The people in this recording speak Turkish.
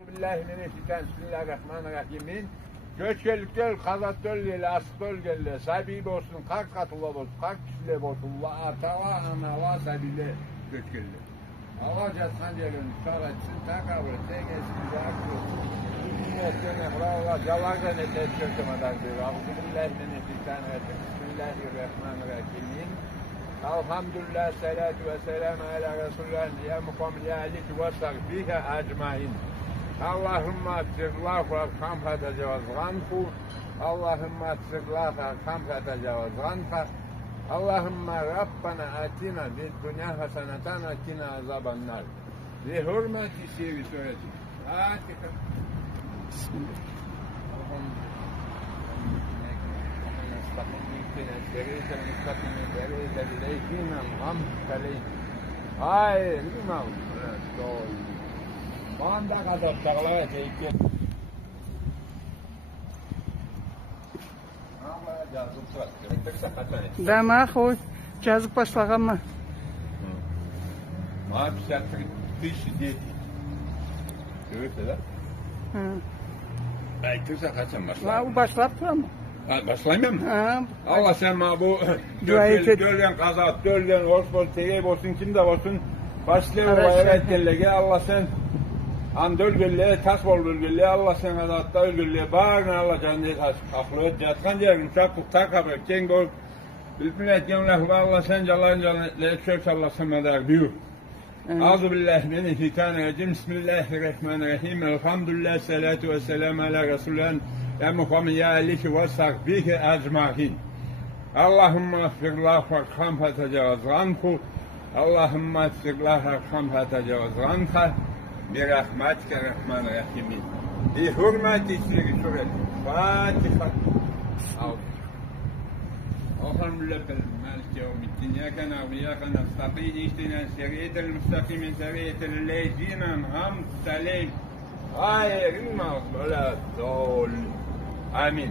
Bismillahirrahmanirrahim. Göçgelikler, kazatörlüğüyle, asıtörlüğüyle, sahibi olsun, kalk katıla olsun, kalk kişiyle olsun, atava, anava, sahibiyle göçgelikler. Allah caskan yerin, şaratçın, takavır, tengesin, zakır, nimetlerine, brava, calarga ne tezgörtüm adardır. Bismillahirrahmanirrahim. Bismillahirrahmanirrahim. Elhamdülillah, salatu ve selamu ala Resulullah, ya mukamil ya aliki ve sahbihe acmain. Allahümme atzirlah ve kamfete cevazganfu. Allahümme atzirlah ve kamfete cevazganfa. Allahümme Rabbana atina fid dünya haseneten atina azabannar. Li hürmeti sevi sureti. Fatiha. Bismillah. Hayır, bilmem. Doğru. Manda kadar tağlaya çekti. Dama xo'sh, jazib boshlaganman. Ma bir saatlik iş değil. Öyle de. Ay kısa kaçan başla. Va, u boshlab turaman. Başlayayım mı? Ha. Allah sen ma bu Duayı ket. gölgen kazat, gölgen hoşbol, teyip olsun, kimde olsun. Başlayalım Evet, evet sen- gellege Allah sen an dölgelle, tas bol dölgelle, Allah sen hazatta dölgelle, bağırına Allah canlı aklı jatkan yerin, çaklık takabı, keng bol, bilpinet yemlek Allah sen calan canlı, söz Allah sen medar büyük. Euzubillahimineşşeytanirracim. Bismillahirrahmanirrahim. Elhamdülillah, salatu ve selamu ala Resulullah. Ya Muhammed ya aleyhi ve sahbihi ecmahin. Allahümme affirlah ve khamfete cevazganfu. Allahümme affirlah ve khamfete cevazganfa. Bir rahmetke rahmanirrahim. Bi hürmeti isri suret. Fatiha. Elhamdülillah Malik yevmiddin. İyyâke na'budu ve iyyâke nestaîn. İhdina sıratal müstakîm. Sıratal lezîne en'amte aleyhim. Gayril mağdûbi aleyhim. Amin.